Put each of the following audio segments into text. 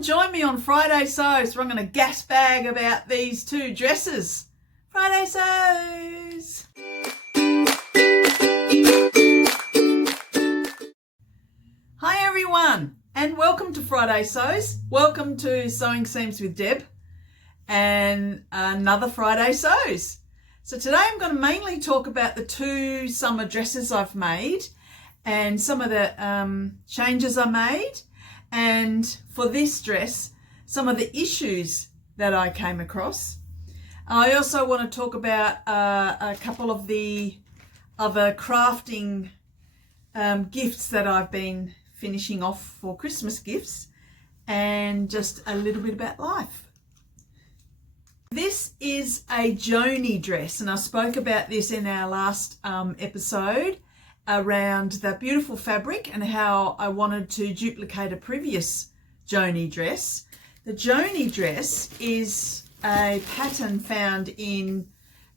and join me on Friday Sews, where I'm going to gas bag about these two dresses. Friday Sews! Hi everyone, and welcome to Friday Sews. Welcome to Sewing Seams with Deb and another Friday Sews. So today I'm going to mainly talk about the two summer dresses I've made and some of the changes I made, and for this dress, some of the issues that I came across. I also want to talk about a couple of the other crafting gifts that I've been finishing off for Christmas gifts, and just a little bit about life. This is a Joni dress, and I spoke about this in our last episode around the beautiful fabric and how I wanted to duplicate a previous Joni dress. The Joni dress is a pattern found in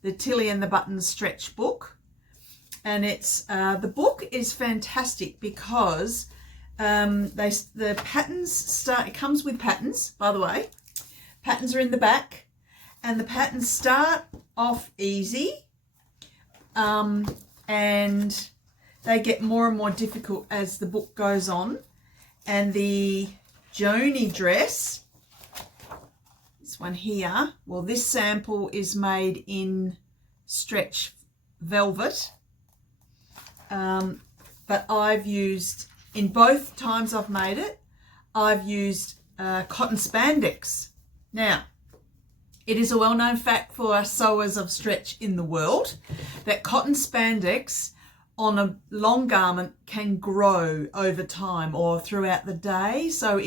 the Tilly and the Buttons stretch book, and it's the book is fantastic because the patterns start, it comes with patterns, by the way. Patterns are in the back, and the patterns start off easy, and they get more and more difficult as the book goes on. And the Joni dress, this one here, well, this sample is made in stretch velvet, but I've used, in both times I've made it, I've used cotton spandex. Now, it is a well-known fact for us sewers of stretch in the world that cotton spandex on a long garment can grow over time or throughout the day, so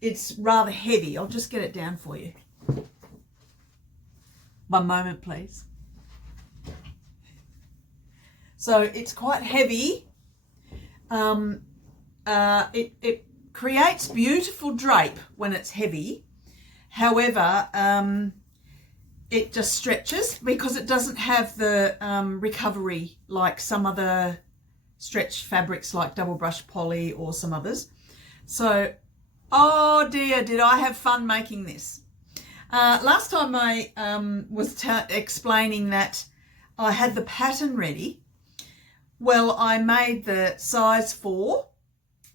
it's rather heavy. I'll just get it down for you. One moment, please. So it's quite heavy. It creates beautiful drape when it's heavy. However, it just stretches because it doesn't have the recovery like some other stretch fabrics like double brush poly or some others. So, oh dear, did I have fun making this. Last time I was explaining that I had the pattern ready. Well, I made the size 4.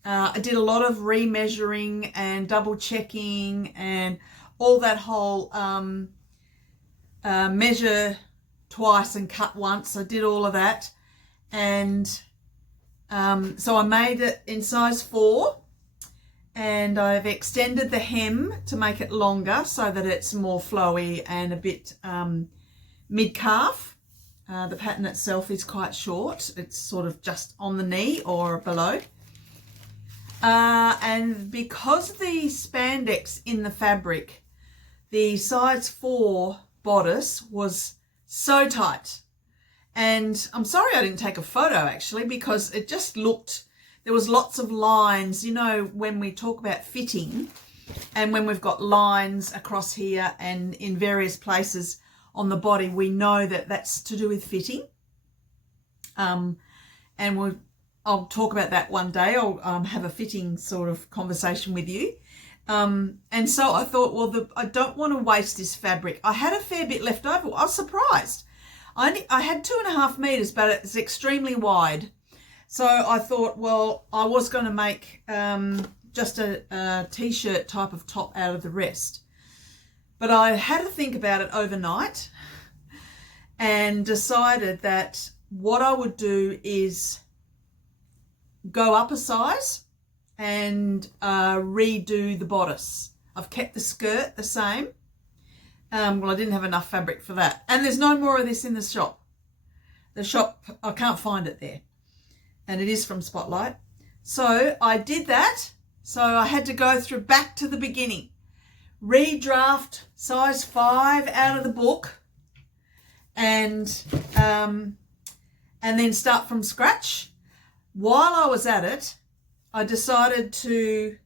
I did a lot of remeasuring and double checking and all that whole measure twice and cut once. I did all of that, and so I made it in size 4, and I've extended the hem to make it longer so that it's more flowy and a bit mid-calf. The pattern itself is quite short. It's sort of just on the knee or below. And because the spandex in the fabric, the size 4 bodice was so tight, and I'm sorry I didn't take a photo actually, because it just looked, there was lots of lines. You know, when we talk about fitting and when we've got lines across here and in various places on the body, we know that that's to do with fitting, and I'll talk about that one day. I'll have a fitting sort of conversation with you. And so I thought, well, I don't want to waste this fabric. I had a fair bit left over. I was surprised. I had 2.5 meters, but it's extremely wide. So I thought, well, I was going to make just a t-shirt type of top out of the rest. But I had to think about it overnight and decided that what I would do is go up a size and redo the bodice. I've kept the skirt the same. Well, I didn't have enough fabric for that. And there's no more of this in the shop. The shop, I can't find it there. And it is from Spotlight. So I did that. So I had to go through back to the beginning. Redraft size 5 out of the book. And then start from scratch. While I was at it, I decided to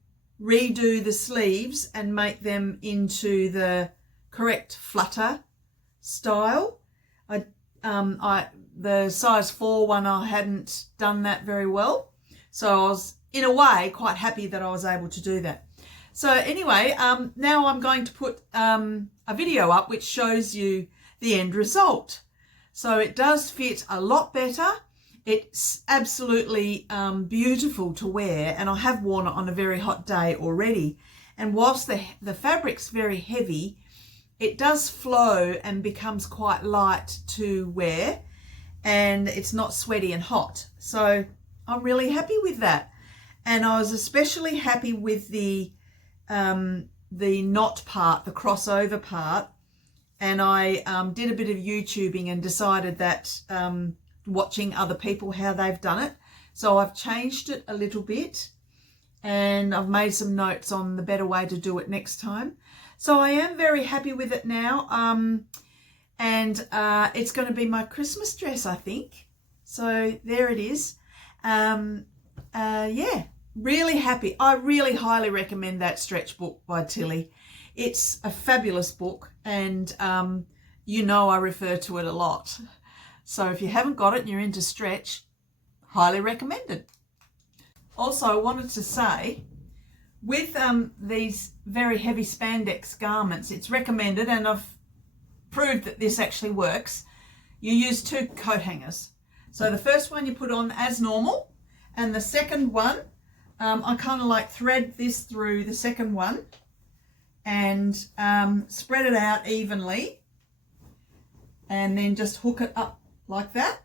redo the sleeves and make them into the correct flutter style. The size 4 one, I hadn't done that very well. So I was, in a way, quite happy that I was able to do that. So anyway, now I'm going to put a video up which shows you the end result. So it does fit a lot better. It's absolutely beautiful to wear, and I have worn it on a very hot day already. And whilst the fabric's very heavy, it does flow and becomes quite light to wear, and it's not sweaty and hot. So I'm really happy with that. And I was especially happy with the knot part, the crossover part. And I did a bit of YouTubing and decided that watching other people, how they've done it. So I've changed it a little bit, and I've made some notes on the better way to do it next time. So I am very happy with it now. And it's going to be my Christmas dress, I think. So there it is. Yeah, really happy. I really highly recommend that stretch book by Tilly. It's a fabulous book, and you know I refer to it a lot. So if you haven't got it and you're into stretch, highly recommended. Also, I wanted to say, with these very heavy spandex garments, it's recommended, and I've proved that this actually works, you use 2 coat hangers. So the first one you put on as normal, and the second one, I kind of like thread this through the second one and spread it out evenly, and then just hook it up like that,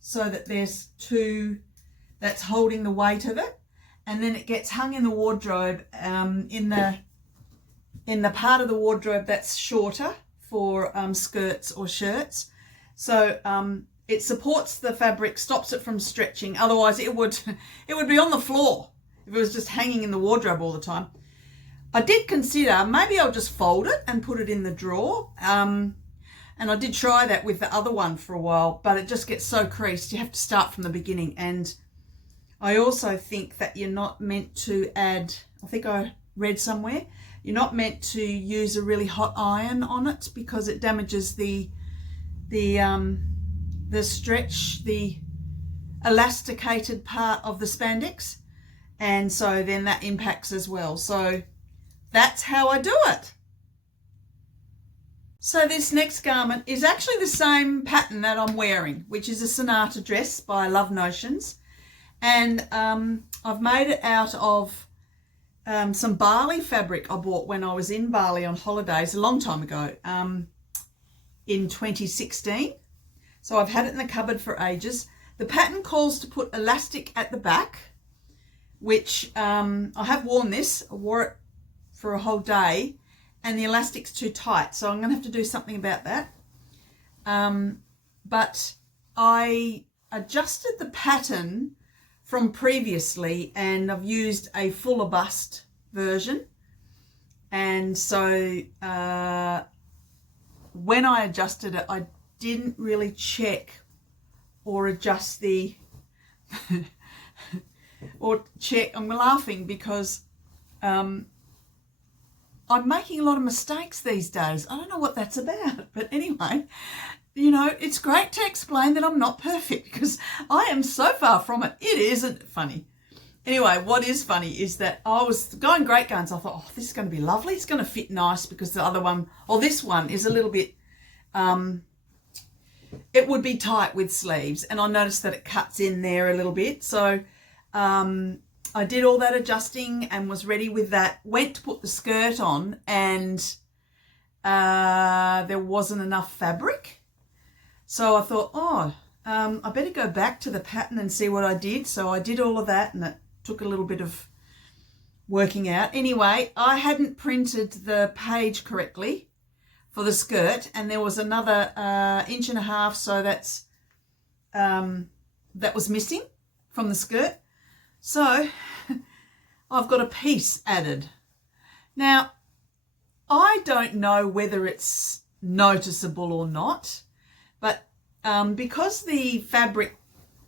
so that there's 2 that's holding the weight of it, and then it gets hung in the wardrobe in the part of the wardrobe that's shorter for skirts or shirts. So it supports the fabric, stops it from stretching. Otherwise it would be on the floor if it was just hanging in the wardrobe all the time. I did consider maybe I'll just fold it and put it in the drawer. And I did try that with the other one for a while, but it just gets so creased. You have to start from the beginning. And I also think that you're not meant to add, I think I read somewhere, you're not meant to use a really hot iron on it, because it damages the stretch, the elasticated part of the spandex. And so then that impacts as well. So that's how I do it. So this next garment is actually the same pattern that I'm wearing, which is a Sonata dress by Love Notions. And I've made it out of some Bali fabric I bought when I was in Bali on holidays a long time ago, in 2016. So I've had it in the cupboard for ages. The pattern calls to put elastic at the back, which I have worn this. I wore it for a whole day, and the elastic's too tight, so I'm going to have to do something about that. But I adjusted the pattern from previously, and I've used a fuller bust version. And so when I adjusted it, I didn't really check or adjust the or check. I'm laughing because I'm making a lot of mistakes these days. I don't know what that's about, but anyway, you know, it's great to explain that I'm not perfect, because I am so far from it. It isn't funny. Anyway, what is funny is that I was going great guns. I thought, oh, this is going to be lovely. It's going to fit nice, because the other one, or this one, is a little bit, it would be tight with sleeves. And I noticed that it cuts in there a little bit. So I did all that adjusting and was ready with that. Went to put the skirt on, and there wasn't enough fabric. So I thought, oh, I better go back to the pattern and see what I did. So I did all of that, and it took a little bit of working out. Anyway, I hadn't printed the page correctly for the skirt, and there was another 1.5 inches, so that's that was missing from the skirt. So I've got a piece added. Now, I don't know whether it's noticeable or not, but because the fabric,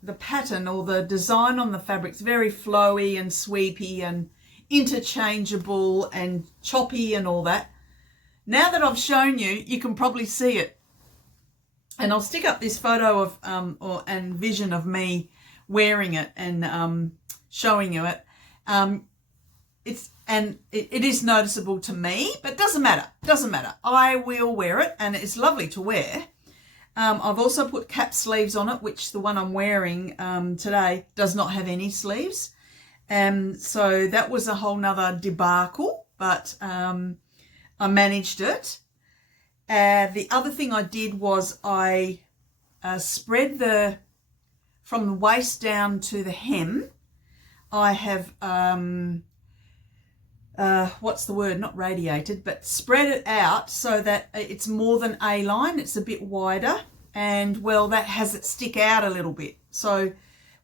the pattern or the design on the fabric is very flowy and sweepy and interchangeable and choppy and all that, now that I've shown you, you can probably see it. And I'll stick up this photo of and vision of me wearing it and showing you it. it is noticeable to me, but doesn't matter. I will wear it, and it's lovely to wear. I've also put cap sleeves on it, which the one I'm wearing today does not have any sleeves. So that was a whole nother debacle, but I managed it. The other thing I did was I spread from the waist down to the hem. I have, what's the word? Not radiated, but spread it out so that it's more than A-line. It's a bit wider, and well, that has it stick out a little bit. So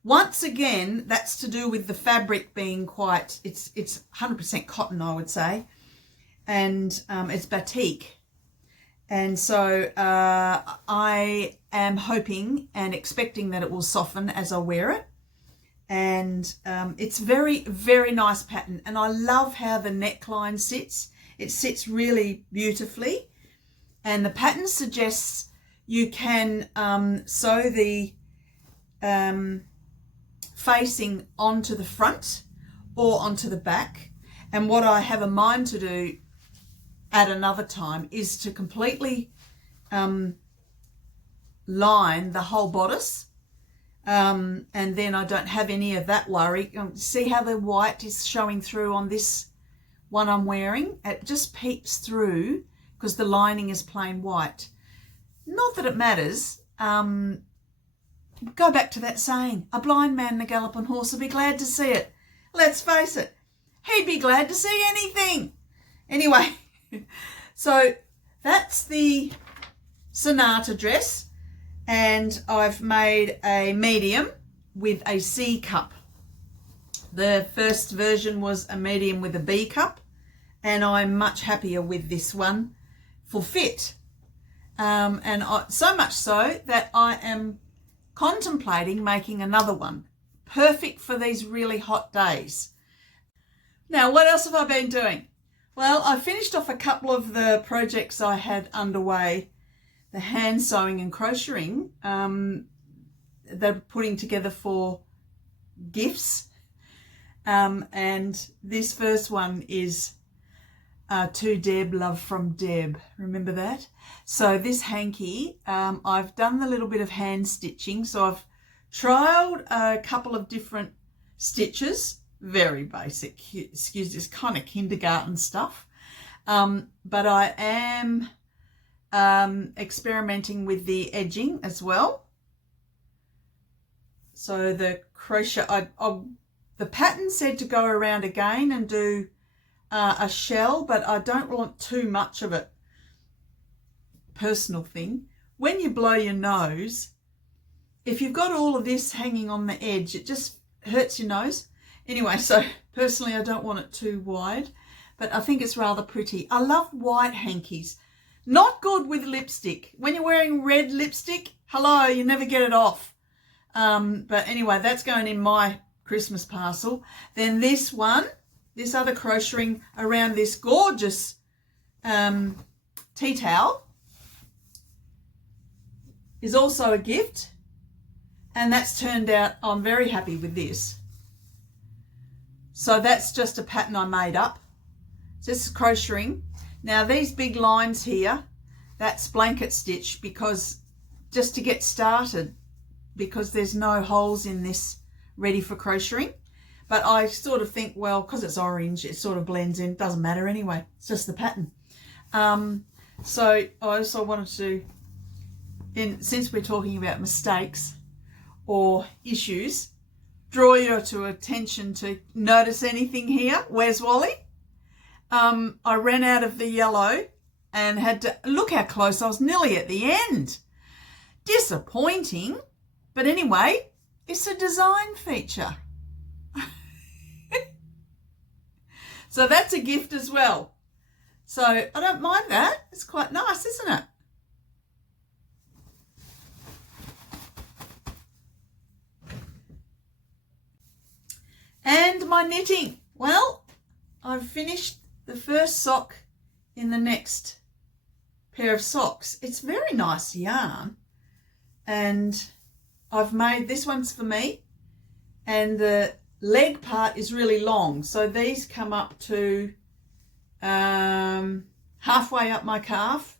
once again, that's to do with the fabric being quite, it's 100% cotton, I would say, and it's batik. And so I am hoping and expecting that it will soften as I wear it. And it's very, very nice pattern. And I love how the neckline sits. It sits really beautifully. And the pattern suggests you can sew the facing onto the front or onto the back. And what I have in mind to do at another time is to completely line the whole bodice, and then I don't have any of that worry. See how the white is showing through on this one I'm wearing? It just peeps through because the lining is plain white. Not that it matters. Go back to that saying, a blind man and a galloping horse will be glad to see it. Let's face it, he'd be glad to see anything. Anyway, so that's the Sonata dress, and I've made a medium with a C cup. The first version was a medium with a B cup, and I'm much happier with this one for fit. So much so that I am contemplating making another one, perfect for these really hot days. Now, what else have I been doing? Well, I finished off a couple of the projects I had underway, the hand sewing and crocheting, they're putting together for gifts. And this first one is To Deb, Love from Deb. Remember that? So this hanky, I've done the little bit of hand stitching. So I've trialed a couple of different stitches, very basic, excuse this kind of kindergarten stuff. But I am experimenting with the edging as well. So the crochet, the pattern said to go around again and do a shell, but I don't want too much of it. Personal thing. When you blow your nose, if you've got all of this hanging on the edge, it just hurts your nose. Anyway, so personally I don't want it too wide, but I think it's rather pretty. I love white hankies. Not good with lipstick. When you're wearing red lipstick, hello, you never get it off. But anyway, that's going in my Christmas parcel. Then this one, this other crocheting around this gorgeous tea towel is also a gift. And that's turned out, I'm very happy with this. So that's just a pattern I made up. This is crocheting. Now these big lines here, that's blanket stitch, because just to get started, because there's no holes in this ready for crocheting. But I sort of think, well, because it's orange, it sort of blends in. Doesn't matter anyway. It's just the pattern. So I also wanted to, since we're talking about mistakes or issues, draw your attention to notice anything here. Where's Wally? I ran out of the yellow and had to look how close I was, nearly at the end. Disappointing, but anyway, it's a design feature. So that's a gift as well. So I don't mind that. It's quite nice, isn't it? And my knitting. Well, I've finished the first sock in the next pair of socks. It's very nice yarn. And I've made, this one's for me. And the leg part is really long. So these come up to halfway up my calf.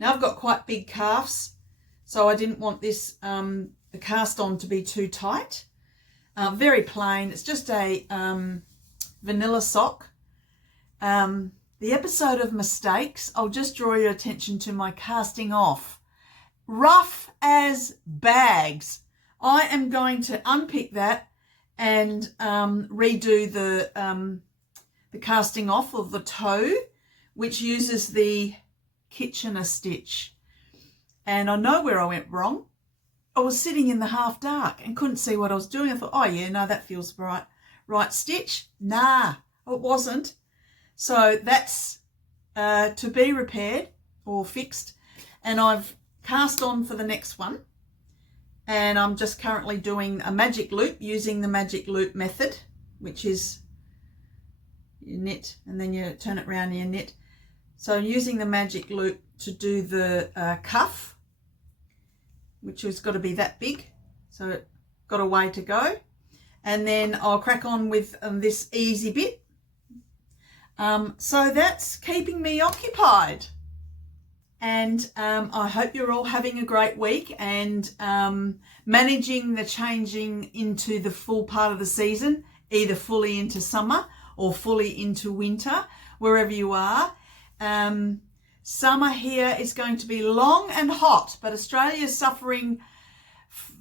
Now I've got quite big calves, so I didn't want this the cast on to be too tight. Very plain. It's just a vanilla sock. The episode of mistakes, I'll just draw your attention to my casting off. Rough as bags. I am going to unpick that and redo the casting off of the toe, which uses the Kitchener stitch. And I know where I went wrong. I was sitting in the half dark and couldn't see what I was doing. I thought, oh yeah, no, that feels right. Right stitch? Nah, it wasn't. So that's to be repaired or fixed. And I've cast on for the next one. And I'm just currently doing a magic loop using the magic loop method, which is you knit and then you turn it around and you knit. So I'm using the magic loop to do the cuff, which has got to be that big. So it got a way to go. And then I'll crack on with this easy bit. So that's keeping me occupied. And I hope you're all having a great week and managing the changing into the full part of the season, either fully into summer or fully into winter, wherever you are. Summer here is going to be long and hot, but Australia is suffering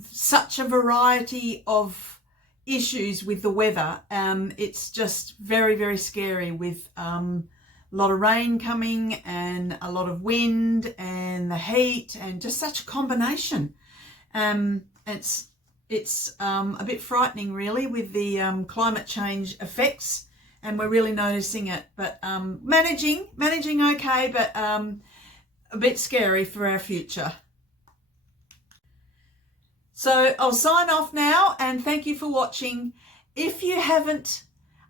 such a variety of issues with the weather. It's just very, very scary with a lot of rain coming and a lot of wind and the heat and just such a combination. It's a bit frightening really with the climate change effects, and we're really noticing it, but managing okay, but a bit scary for our future. So I'll sign off now and thank you for watching. If you haven't,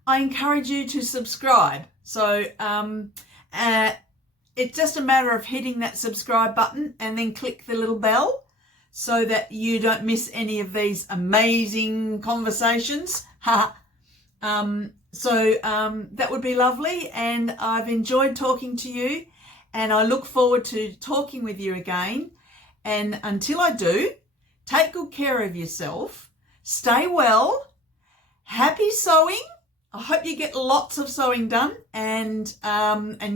I encourage you to subscribe. So it's just a matter of hitting that subscribe button and then click the little bell so that you don't miss any of these amazing conversations. So that would be lovely, and I've enjoyed talking to you, and I look forward to talking with you again. And until I do, take good care of yourself, stay well, happy sewing. I hope you get lots of sewing done and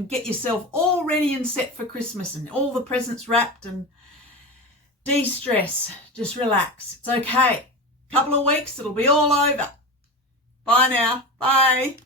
get yourself all ready and set for Christmas and all the presents wrapped, and de-stress, just relax. It's okay. Couple of weeks, it'll be all over. Bye now. Bye.